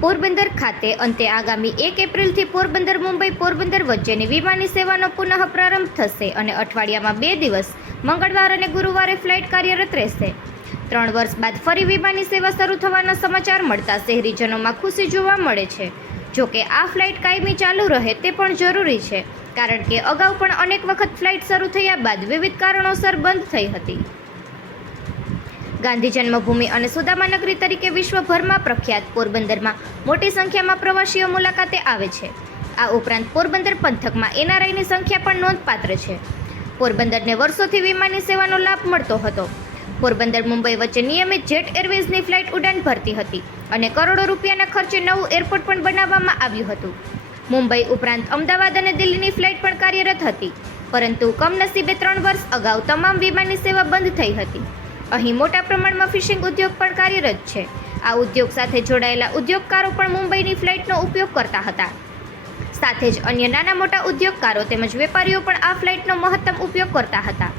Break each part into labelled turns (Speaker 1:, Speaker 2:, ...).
Speaker 1: પોરબંદર ખાતે અંતે આગામી એક એપ્રિલથી પોરબંદર, મુંબઈ પોરબંદર વચ્ચેની વિમાની સેવાનો પુનઃ પ્રારંભ થશે અને અઠવાડિયામાં બે દિવસ મંગળવાર અને ગુરુવારે ફ્લાઇટ કાર્યરત રહેશે. ત્રણ વર્ષ બાદ ફરી વિમાની સેવા શરૂ થવાના સમાચાર મળતા શહેરીજનોમાં ખુશી જોવા મળે છે. જો કે આ ફ્લાઇટ કાયમી ચાલુ રહે તે પણ જરૂરી છે, કારણ કે અગાઉ પણ અનેક વખત ફ્લાઇટ શરૂ થયા બાદ વિવિધ કારણોસર બંધ થઈ હતી. ગાંધી જન્મભૂમિ અને સુદામાનગરી તરીકે વિશ્વભરમાં પ્રખ્યાત પોરબંદરમાં મોટી સંખ્યામાં પ્રવાસીઓ મુલાકાતે આવે છે. આ ઉપરાંત પોરબંદર પંથકમાં એનઆરઆઈની સંખ્યા પણ નોંધપાત્ર છે. પોરબંદરને વર્ષોથી વિમાની સેવાનો લાભ મળતો હતો. પોરબંદર મુંબઈ વચ્ચે નિયમિત જેટ એરવેઝની ફ્લાઇટ ઉડાન ભરતી હતી અને કરોડો રૂપિયાના ખર્ચે નવું એરપોર્ટ પણ બનાવવામાં આવ્યું હતું. મુંબઈ ઉપરાંત અમદાવાદ અને દિલ્હીની ફ્લાઇટ પણ કાર્યરત હતી, પરંતુ કમનસીબે ત્રણ વર્ષ અગાઉ તમામ વિમાની સેવા બંધ થઈ હતી. અહીં મોટા પ્રમાણમાં ફિશિંગ ઉદ્યોગ પણ કાર્યરત છે. આ ઉદ્યોગ સાથે જોડાયેલા ઉદ્યોગકારો પણ મુંબઈની ફ્લાઇટનો ઉપયોગ કરતા હતા. સાથે જ અન્ય નાના મોટા ઉદ્યોગકારો તેમજ વેપારીઓ પણ આ ફ્લાઇટનો મહત્તમ ઉપયોગ કરતા હતા.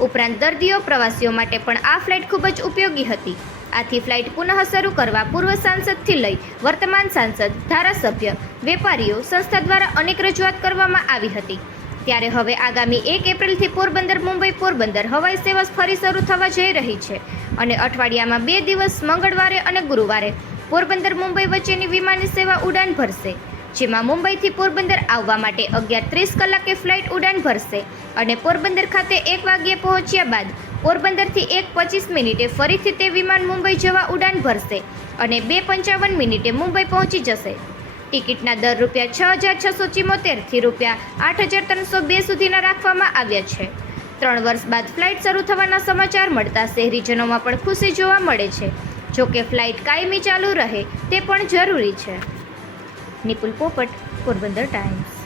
Speaker 1: ઉપરાંત દર્દીઓ, પ્રવાસીઓ માટે પણ આ ફ્લાઇટ ખૂબ જ ઉપયોગી હતી. આથી ફ્લાઇટ પુનઃ શરૂ કરવા પૂર્વ સાંસદથી લઈ વર્તમાન સાંસદ, ધારાસભ્ય, વેપારીઓ, સંસ્થા દ્વારા અનેક રજૂઆત કરવામાં આવી હતી. ત્યારે હવે આગામી એક એપ્રિલથી પોરબંદર, મુંબઈ પોરબંદર હવાઈ સેવા ફરી શરૂ થવા જઈ રહી છે અને અઠવાડિયામાં બે દિવસ મંગળવારે અને ગુરુવારે પોરબંદર, મુંબઈ વચ્ચેની વિમાની સેવા ઉડાન ભરશે, જેમાં મુંબઈથી પોરબંદર આવવા માટે અગિયાર ત્રીસ કલાકે ફ્લાઇટ ઉડાન ભરશે અને પોરબંદર ખાતે એક વાગ્યે પહોંચ્યા બાદ પોરબંદરથી એક પચીસ મિનિટે ફરીથી તે વિમાન મુંબઈ જવા ઉડાન ભરશે અને બે પંચાવન મિનિટે મુંબઈ પહોંચી જશે. ટિકિટના દર રૂપિયા છ હજાર છસો ચિમોતેરથી રૂપિયા આઠ હજાર ત્રણસો બે સુધીના રાખવામાં આવ્યા છે. ત્રણ વર્ષ બાદ ફ્લાઇટ શરૂ થવાના સમાચાર મળતા શહેરીજનોમાં પણ ખુશી જોવા મળે છે. જો કે ફ્લાઇટ કાયમી ચાલુ રહે તે પણ જરૂરી છે. નિપુલ પોપટ, પોરબંદર ટાઈમ્સ.